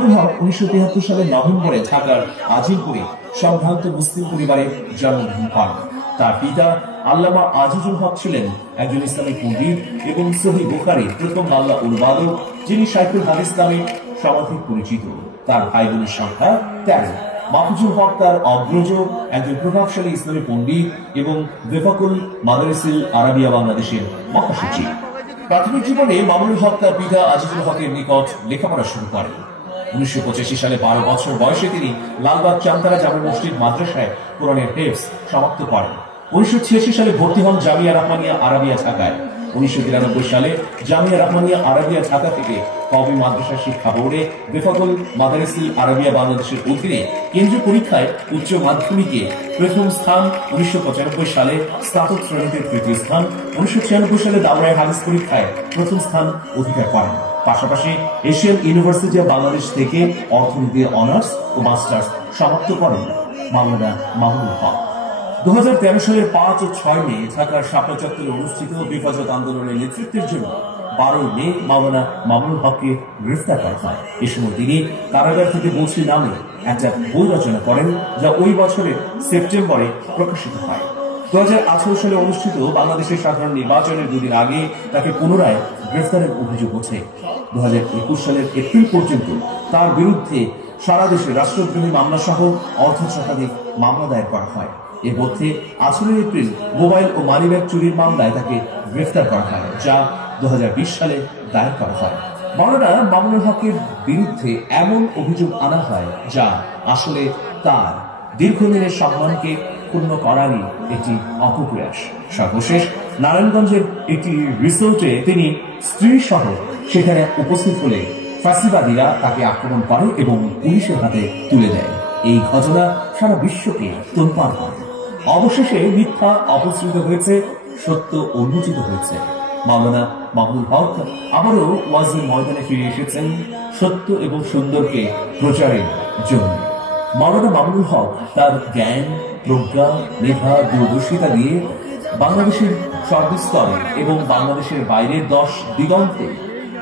মামুনুল হক 1973 সালের নভেম্বরে ঢাকার আজিমপুরে সম্ভ্রান্ত মুসলিম পরিবারে জন্মগ্রহণ করেন। তার পিতা আল্লামা আজিজুল হক ছিলেন একজন ইসলামিক পণ্ডিত এবং সহিহ বুখারীর প্রথম বাংলা অনুবাদক, যিনি শাইখুল হাদিস নামে সর্বাধিক পরিচিত। তার ভাই বোনের সংখ্যা 13। মাহফুজুল হক তার অগ্রজ, একজন প্রভাবশালী ইসলামী পণ্ডিত এবং বেফাকুল মাদারিসিল আরাবিয়া বাংলাদেশের মহাসচিব। প্রাথমিক জীবনে মামুনুল হক তার পিতা আজিজুল হকের নিকট লেখাপড়া শুরু করেন। 1985 সালে 12 বছর বয়সে তিনি লালবাগ চান্তারা জামে মসজিদ মাদ্রাসায় কোরআনের হিফজ সমাপ্ত করেন। 1986 সালে ভর্তি হন জামিয়া রহমানিয়া আরাবিয়া ঢাকায়। 1993 সালে জামিয়া রহমানিয়া আরাবিয়া ঢাকা থেকে কওমি মাদ্রাসা শিক্ষা বোর্ডে বেফাকুল মাদারিসিল আরাবিয়া বাংলাদেশের অধীনে কেন্দ্রীয় পরীক্ষায় উচ্চ মাধ্যমিকে প্রথম স্থান, 1995 সালে স্নাতক শ্রেণীতে তৃতীয় স্থান, 1996 সালে দাওরায়ে হাদিস পরীক্ষায় প্রথম স্থান অধিকার করেন। পাশাপাশি এশিয়ান ইউনিভার্সিটি অব বাংলাদেশ থেকে অর্থনীতির অনার্স ও মাস্টার্স সমাপ্ত করেন মাওলানা মামুনুল হক। 2013 সালের 5 ও 6 মে ঢাকার শাপলা চত্বরে অনুষ্ঠিত হেফাজত আন্দোলনের নেতৃত্বের জন্য 12 মে মাওলানা মামুনুল হককে গ্রেফতার করা হয়। এ সময় তিনি কারাগার থেকে বলছি নামে একটা বই রচনা করেন, যা ওই বছরের সেপ্টেম্বরে প্রকাশিত হয়। 2018 সালে অনুষ্ঠিত বাংলাদেশের সাধারণ নির্বাচনের দুদিন আগে তাকে পুনরায় গ্রেফতারের অভিযোগ ওঠে। 2021 সালের এপ্রিল পর্যন্ত তার বিরুদ্ধে সারা দেশে রাষ্ট্রদ্রোহী মামলা সহ অর্ধশতাধিক মামলা দায়ের করা হয়। এর মধ্যে 18 এপ্রিল মোবাইল ও মানিব্যাগ চুরির মামলায় তাকে গ্রেফতার করা হয়, যা 2020 সালে দায়ের করা হয়। মাওলানা মামুনুল হকের বিরুদ্ধে এমন অভিযোগ আনা হয় যা আসলে তার দীর্ঘদিনের সম্মানকে ক্ষুণ্ণ করারই একটি অপপ্রয়াস। সর্বশেষ নারায়ণগঞ্জের একটি রিসোর্টে তিনি স্ত্রী সহ সেখানে উপস্থিত হলে ফাঁসিবাদীরা তাকে আক্রমণ করে এবং পুলিশের হাতে তুলে দেয়। এই ঘটনা সারা বিশ্বকে তোলপাড় করে। অবশেষে মিথ্যা অপসৃত হয়েছে, সত্য উন্মোচিত হয়েছে। মাওলানা মামুনুল হক আবারও ওয়াজের ময়দানে ফিরে এসেছেন সত্য এবং সুন্দরকে প্রচারের জন্য। মাওলানা মামুনুল হক তার জ্ঞান, প্রজ্ঞা, মেধা, দূরদর্শিতা দিয়ে বাংলাদেশের সর্বস্তরে এবং বাংলাদেশের বাইরের 10 দিগন্তে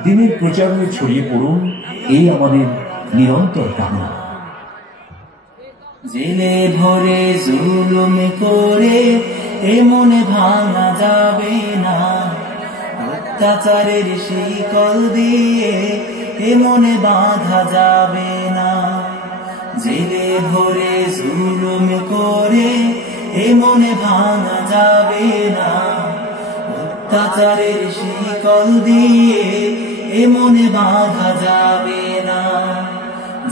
দিনের প্রচারণে ছড়িয়ে পড়ুন, এই আমাদের নিরন্তর কামনা। জেলে ভরে জুলুম করে এ মনে ভাঙা যাবে না, অত্যাচারের শিকল দিয়ে এ মনে বাঁধা যাবে না। জেলে ভরে জুলুম করে এ মনে ভাঙা যাবে না, অত্যাচারের শিকল দিয়ে এ মনে বাঁধা যাবে না।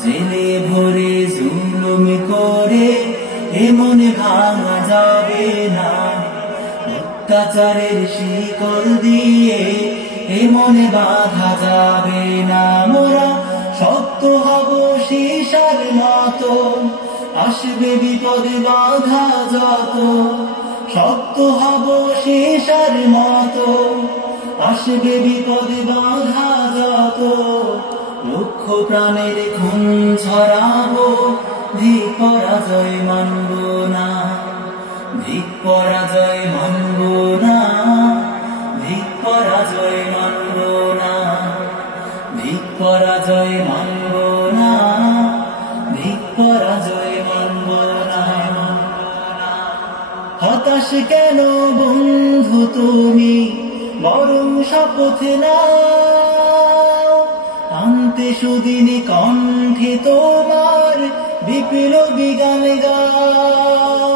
জেলে ভরে জুলুম করে এ মনে ভাঙা যাবে না, অত্যাচারের শিকল দিয়ে এ মনে বাঁধা যাবে না। মোরা শক্ত হব সীসার মতো, আসবে বিপদে বাধা যত। শক্ত হব সীসার মতো, আসবে বিপদে বাধা যত। লক্ষ প্রাণের খুন ছড়াবো, ধিক পরাজয় মানব না, ধিক পরাজয় মানব না, ধিক পরাজয় মানব না, ধিক পরাজয় মানব না, ধিক পরাজয় মানব না। হতাশ কেন বন্ধু তুমি, বরং শপথ নাও, আনতে সুদিন কণ্ঠে তোমার বিপ্লবী গান গাও।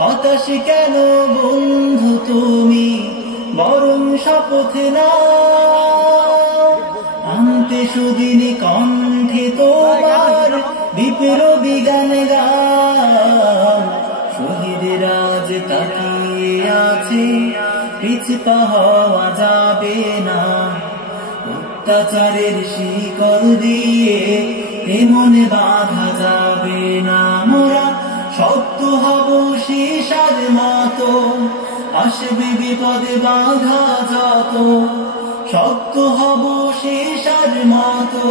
হতাশ কেন বন্ধু তুমি, বরং শপথ নাও, আনতে সুদিন কণ্ঠে তোমার বিপ্লবী গান গাও। শহীদের আজ তাকিয়ে আছে, পিছপা হওয়া যাবে না, অত্যাচারের শিকল দিয়ে এ মনে বাঁধা যাবে না। মোরা শক্ত হব সীসার মতো, আসবে বিপদে বাধা যত। শক্ত হব সীসার মতো,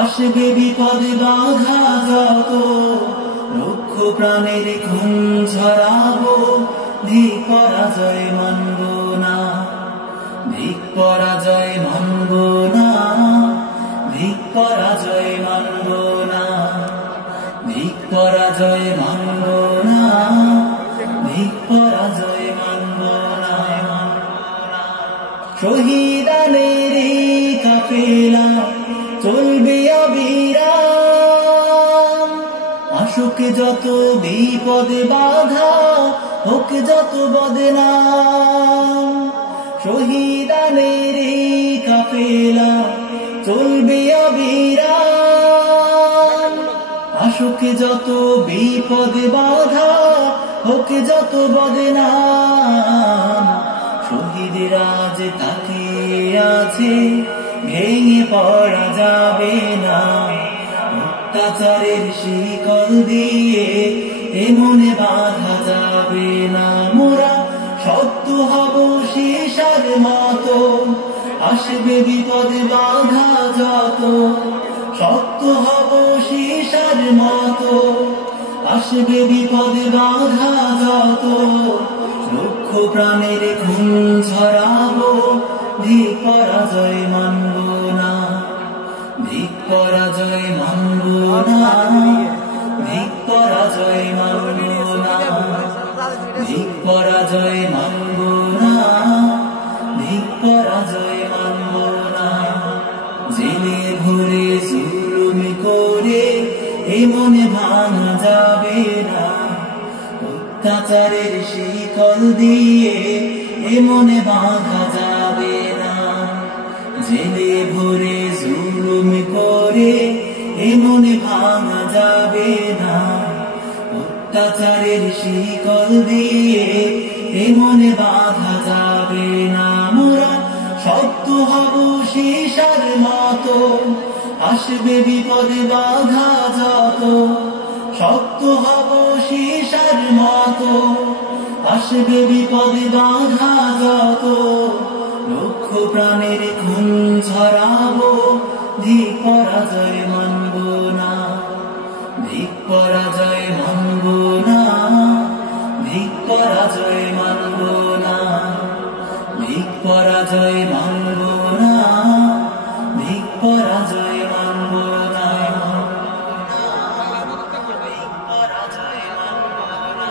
আসবে বিপদে বাধা যত। লক্ষ প্রাণের খুন ঝরাবো, ধিক পরাজয় মানব না, ধিক পরাজয় মানব না, ধিক পরাজয় মানব না, ধিক পরাজয় মানব না, ধিক পরাজয় মানব না। শহীদানের এই কাফেলা চলবে অবিরাম, আসুক যত বিপদ বাধা, হোক যত বদনাম। শহীদানের এই কাফেলা চলবে অবিরাম, আসুক যত বিপদ বাধা, হোক যত বদনাম। শহীদরা আজ তাকিয়ে আছে, ভেঙে পড়া যাবে না। অত্যাচারের শিকল দিয়ে এ মনে বাঁধা যাবে না। মোরা সত্য হব সীসার মতো, আসবে বিপদ বাধা যত। সত্য হব সীসার মতো, আসবে বিপদ বাধা যত। লক্ষ প্রাণের খুন ঝরাবো, ধিক পরাজয় মানব না, ধিক পরাজয় মানব না, ধিক পরাজয় মানব না, ধিক পরাজয় মানব না, ধিক পরাজয় মানব না। জেলে ভরে জুলুম করে এ মনে ভাঙা যাবে না। অত্যাচারের শিকল দিয়ে এ মনে বাঁধা যাবে না। জেলে ভরে জুলুম করে এ মনে ভাঙা যাবে না। অত্যাচারের শিকল দিয়ে এ মনে বাঁধা যাবে না। মোরা সত্য হব সীসার মতো, আসবে বিপদ বাধা যত। সত্য হব সীসার মতো, আসবে বিপদ বাধা যত। লক্ষ প্রাণের খুন ঝরাবো, ধিক পরাজয় মানব না, ধিক পরাজয় মানব না, ধিক পরাজয় মানব না, ধিক পরাজয় মানব না, ধিক পরাজয় মানব না, ধিক পরাজয় মানব না।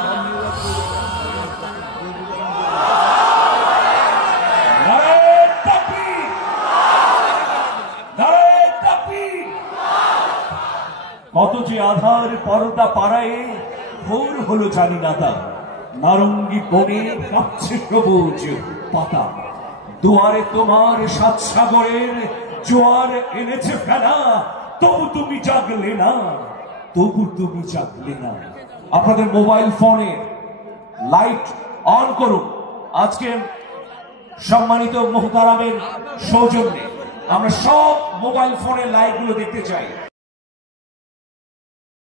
কত যে আধার পর্দা পাড়ায় ভোর হলো জানি না তা। নারঙ্গি বনে কাঁপছে সবুজ পাতা। দুয়ারে তোমার সাত সাগরের জোয়ার এনেছে ফেলা, তবু তুমি জাগলে না, তবু তুমি জাগলে না। আপনাদের মোবাইল ফোনে লাইট অন করুন। আজকে সম্মানিত মোহতারামের সৌজন্যে আমরা সব মোবাইল ফোনের লাইট গুলো দেখতে চাই।